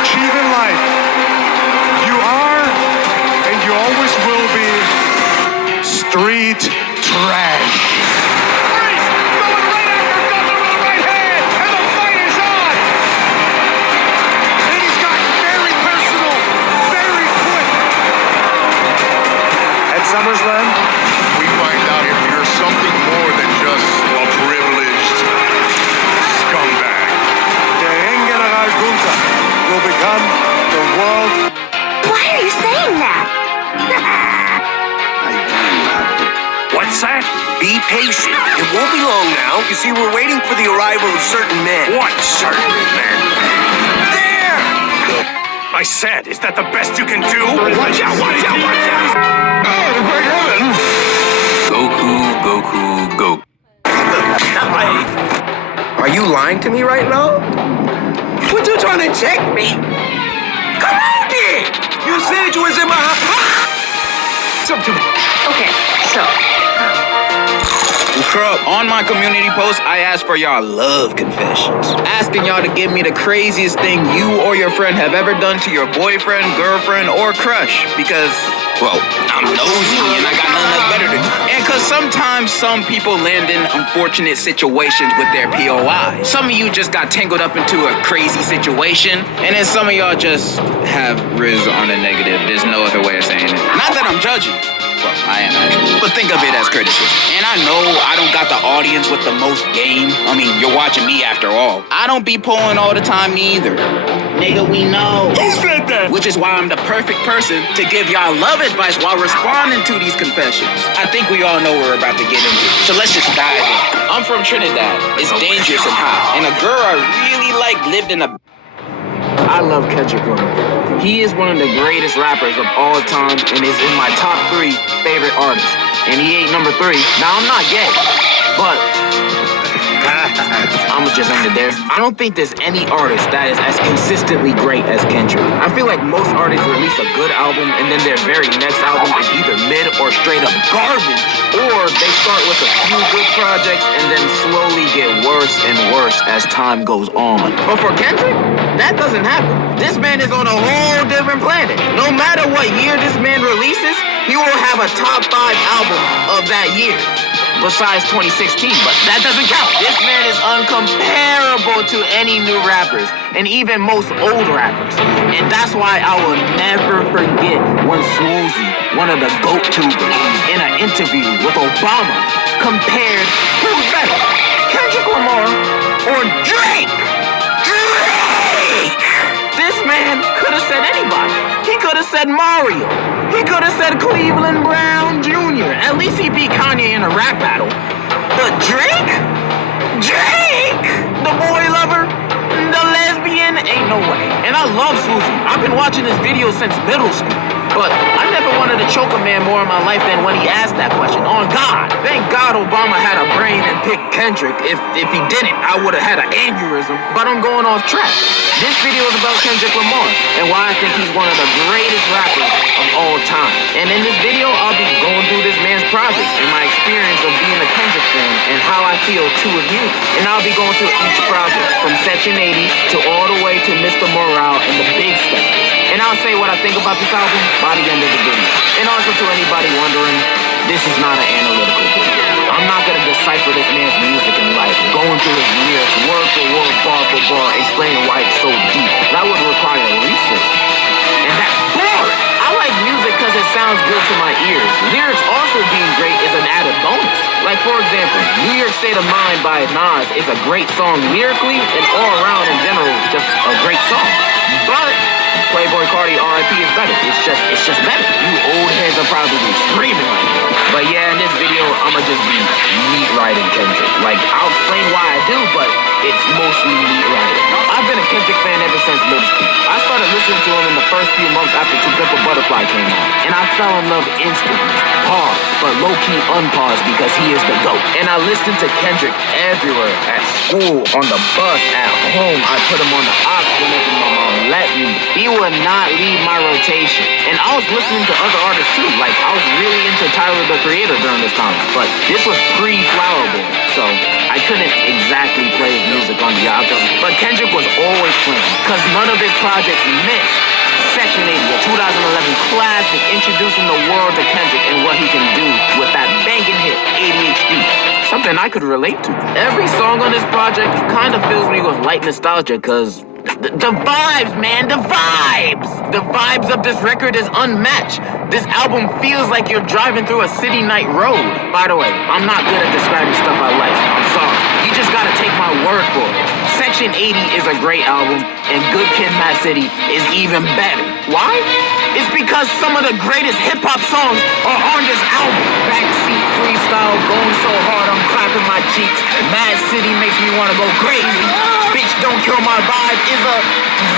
achieve in life, you are, and you always will be, street trash. Priest going right after Gunther with the right hand, and the fight is on. And he's gotten very personal, very quick. At SummerSlam, We find out if you're something more than just a privileged scumbag. der Ringgeneral Gunther will become the world. Why are you saying that? What's that? Be patient. It won't be long now. You see, we're waiting for the arrival of certain men. What certain men? There! I said, is that the best you can do? Watch out, watch out, watch out! Oh, great heavens! Goku. Are you lying to me right now? What you trying to check me? Come on, then! You said you was in my house. Okay, so Crub, on my community post, I asked for y'all love confessions. Asking y'all to give me the craziest thing you or your friend have ever done to your boyfriend, girlfriend, or crush. Because, well, I'm nosy and I got nothing else better to do. And because sometimes some people land in unfortunate situations with their POI. Some of you just got tangled up into a crazy situation, and then some of y'all just have riz on the negative. There's no other way of saying it. Not that I'm judging. Well, I am actually. But think of it as criticism. And I know I don't got the audience with the most game. I mean, you're watching me after all. I don't be pulling all the time either. Nigga, we know. Who said that? Which is why I'm the perfect person to give y'all love advice while responding to these confessions. I think we all know what we're about to get into. So let's just dive in. I'm from Trinidad. It's dangerous and hot. And a girl I really like lived in a... I love Kendrick Lamar. He is one of the greatest rappers of all time and is in my top 3 favorite artists. And he ain't number 3. Now, I'm not gay, but I'm just under there. I don't think there's any artist that is as consistently great as Kendrick. I feel like most artists release a good album and then their very next album is either mid or straight up garbage, or they start with a few good projects and then slowly get worse and worse as time goes on. But for Kendrick, that doesn't happen. This man is on a whole different planet. No matter what year this man releases, he will have a top 5 album of that year. Besides 2016, but that doesn't count. This man is uncomparable to any new rappers, and even most old rappers. And that's why I will never forget when Swoozy, one of the GOAT tubers, in an interview with Obama, compared who's better, Kendrick Lamar or Drake? Drake! This man could have said anybody. He could have said Mario. He could have said Cleveland Brown Jr. At least he beat Kanye in a rap battle. But Drake? Drake! The boy lover? The lesbian? Ain't no way. And I love Swoozy. I've been watching this video since middle school. But I never wanted to choke a man more in my life than when he asked that question. On God. Thank God Obama had a brain and picked Kendrick. If he didn't, I would have had an aneurysm. But I'm going off track. This video is about Kendrick Lamar and why I think he's one of the greatest rappers of all time. And in this video, I'll be going through this man's projects and my experience of being a Kendrick fan and how I feel to his music. And I'll be going through each project from Section 80 to all the way to Mr. Morale and the Big Steppers. And I'll say what I think about this album by the end of the video. And also to anybody wondering, this is not an analytical video. I'm not gonna decipher this man's music and life, going through his lyrics, word for word, bar for bar, explaining why it's so deep. That would require research. And that's boring. I like music because it sounds good to my ears. Lyrics also being great is an added bonus. Like, for example, New York State of Mind by Nas is a great song lyrically and all around in general, just a great song. But Playboy Cardi R.I.P. is better. It's just better. You old heads are probably screaming right now. But yeah, in this video, I'ma just be meat riding Kendrick. Like, I'll explain why I do, but it's mostly meat riding. I've been a Kendrick fan ever since middle school. I started listening to him in the first few months after To Pimp a Butterfly came out. And I fell in love instantly. Pause, but low-key unpause because he is the GOAT. And I listened to Kendrick everywhere. At school, on the bus, at home. I put him on the aux whenever my mom let me. He would not leave my rotation. And I was listening to other artists too. Like, I was really into Tyler, the Creator during this time. But this was pre-Flower Boy, so I couldn't exactly play his music on the album. But Kendrick was old always playing, because none of his projects missed. Section 80, a 2011 classic introducing the world to Kendrick and what he can do with that banging hit, ADHD. Something I could relate to. Every song on this project kind of fills me with light nostalgia, because the vibes, man, the vibes! The vibes of this record is unmatched. This album feels like you're driving through a city night road. By the way, I'm not good at describing stuff I like. I'm sorry. You just gotta take my word for it. Section 80 is a great album, and Good Kid, Mad City is even better. Why? It's because some of the greatest hip-hop songs are on this album. Backseat freestyle, going so hard I'm clapping my cheeks. Mad City makes me wanna go crazy. Bitch Don't Kill My Vibe is a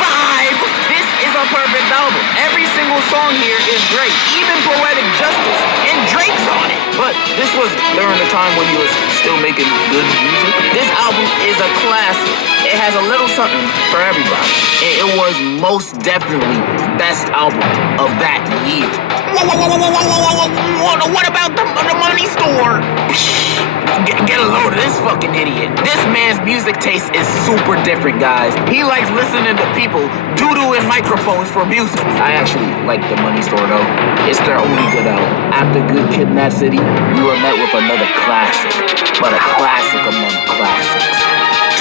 vibe. This is a perfect album. Every single song here is great. Even Poetic Justice and Drake's on it. But this was during the time when he was still making good music. This album is a classic. It has a little something for everybody. And it was most definitely best album of that year. What about the Money Store? Get a load of this fucking idiot. This man's music taste is super different, guys. He likes listening to people doo-doo in microphones for music. I actually like the Money Store, though. It's their only good album. After Good Kid, Mad City, we were met with another classic. But a classic among classics.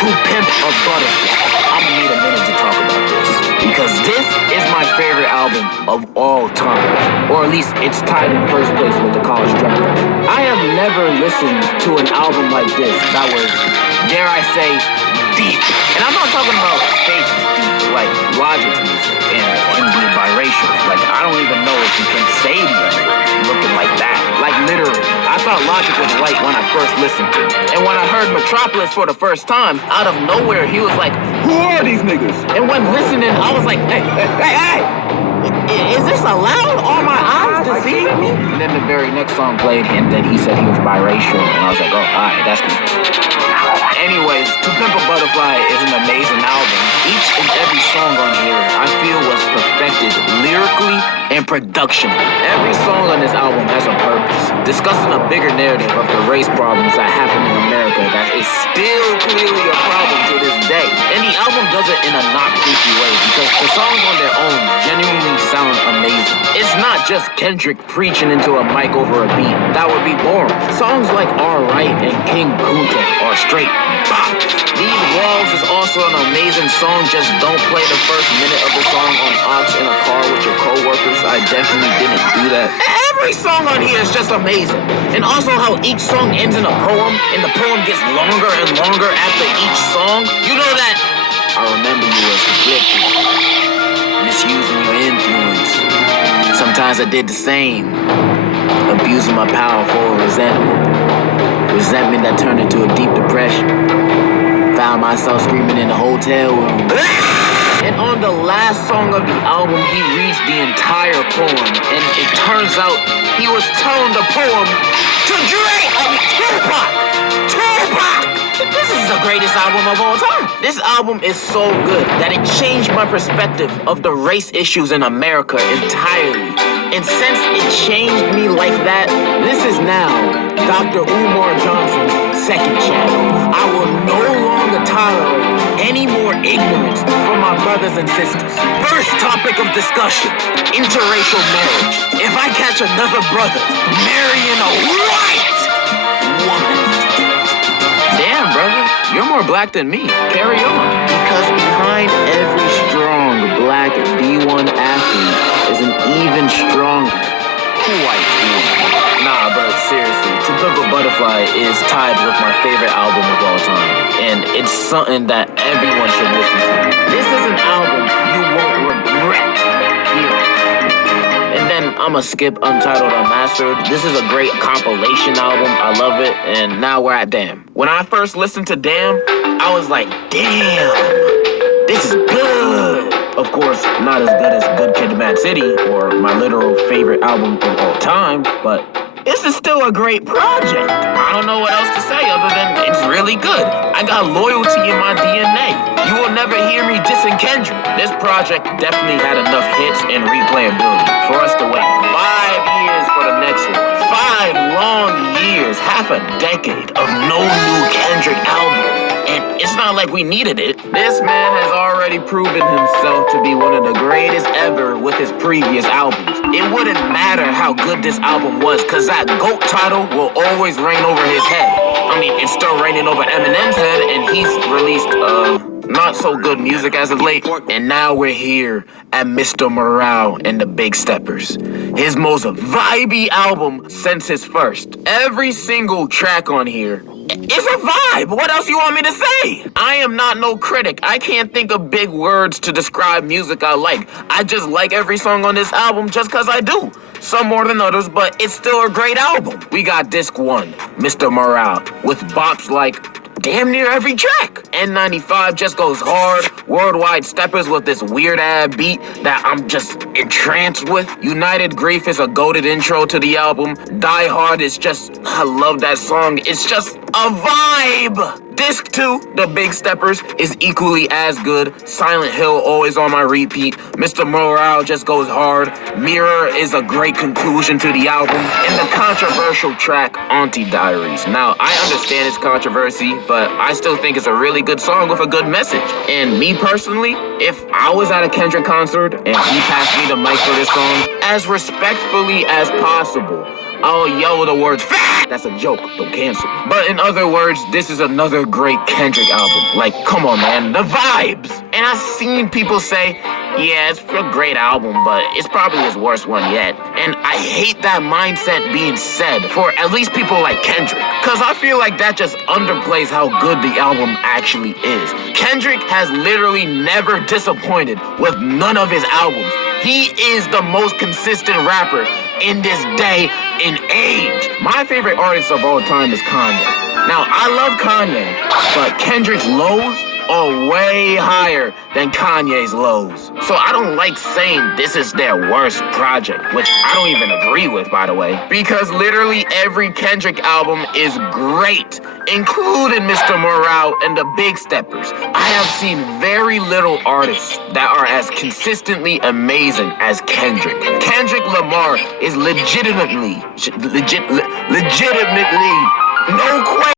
To Pimp a Butterfly. I'ma need a minute to talk about this, because this is my favorite album of all time. Or at least it's tied in first place with The College Dropout. I have never listened to an album like this that was, dare I say, deep. And I'm not talking about fake deep, like Logic's music and being biracial. Like, I don't even know if you can say the other looking like that. Like, literally. I thought Logic was white when I first listened to him. And when I heard Metropolis for the first time, out of nowhere, he was like, who are these niggas? And when listening, I was like, hey, is this allowed? Are my eyes deceiving me? And then the very next song played, and then he said he was biracial, and I was like, oh, alright, that's cool. Anyways, To Pimp a Butterfly is an amazing album. Each and every song on here, I feel, was perfected lyrically and production. Every song on this album has a purpose, discussing a bigger narrative of the race problems that happen in America that is still clearly a problem to this day. And the album does it in a not creepy way, because the songs on their own genuinely sound amazing. It's not just Kendrick preaching into a mic over a beat. That would be boring. Songs like Alright and King Kunta are straight bops. These Walls is also an amazing song. Just don't play the first minute of the song on aux in a car with your coworkers. I definitely didn't do that. Every song on here is just amazing. And also how each song ends in a poem, and the poem gets longer and longer after each song. You know that I remember you as conflicted, misusing your influence. Sometimes I did the same, abusing my power for resentment. Resentment that turned into a deep depression. Found myself screaming in the hotel room. And on the last song of the album, he reads the entire poem, and it turns out he was telling the poem to Drake. Tupac. This is the greatest album of all time. This album is so good that it changed my perspective of the race issues in America entirely. And since it changed me like that, this is now Dr. Umar Johnson's second channel. I will no longer tolerate any more ignorance from my brothers and sisters. First topic of discussion, interracial marriage. If I catch another brother marrying a white woman. Damn, brother, you're more black than me. Carry on. Because behind every strong black D1 athlete is an even stronger white woman. Nah, but seriously, To Pimp a Butterfly is tied with my favorite album of all time. And it's something that everyone should listen to. This is an album you won't regret hearing. And then I'ma skip Untitled Unmastered. This is a great compilation album. I love it. And now we're at Damn. When I first listened to Damn, I was like, damn, this is good. Of course, not as good as Good Kid, Mad City, or my literal favorite album of all time, but this is still a great project. I don't know what else to say other than it's really good. I got loyalty in my DNA. You will never hear me dissing Kendrick. This project definitely had enough hits and replayability for us to wait 5 years for the next one. 5 long years, half a decade of no new Kendrick album. And it's not like we needed it. This man has already proven himself to be one of the greatest ever with his previous albums. It wouldn't matter how good this album was, cause that GOAT title will always reign over his head. I mean, it's still reigning over Eminem's head, and he's released, not so good music as of late. And now we're here at Mr. Morale and the Big Steppers. His most vibey album since his first. Every single track on here is a vibe. What else you want me to say? I am not no critic. I can't think of big words to describe music I like. I just like every song on this album just cause I do. Some more than others, but it's still a great album. We got disc 1, Mr. Morale, with bops like damn near every track. N95 just goes hard. Worldwide Steppers with this weird ass beat that I'm just entranced with. United Grief is a goated intro to the album. Die Hard is just, I love that song. It's just a vibe. Disc 2, The Big Steppers, is equally as good. Silent Hill always on my repeat. Mr. Morale just goes hard. Mirror is a great conclusion to the album. And the controversial track, Auntie Diaries. Now, I understand its controversy, but I still think it's a really good song with a good message. And me personally, if I was at a Kendrick concert and he passed me the mic for this song, as respectfully as possible, I'll yell the words fat. That's a joke, don't cancel. But in other words, this is another great Kendrick album. Like, come on, man, the vibes. And I've seen people say, yeah, it's a great album, but it's probably his worst one yet. And I hate that mindset being said for at least people like Kendrick. Cause I feel like that just underplays how good the album actually is. Kendrick has literally never disappointed with none of his albums. He is the most consistent rapper in this day and age. My favorite artist of all time is Kanye. Now, I love Kanye, but Kendrick's lows are way higher than Kanye's lows. So I don't like saying this is their worst project, which I don't even agree with, by the way, because literally every Kendrick album is great, including Mr. Morale and the Big Steppers. I have seen very little artists that are as consistently amazing as Kendrick. Kendrick Lamar is legitimately, no question.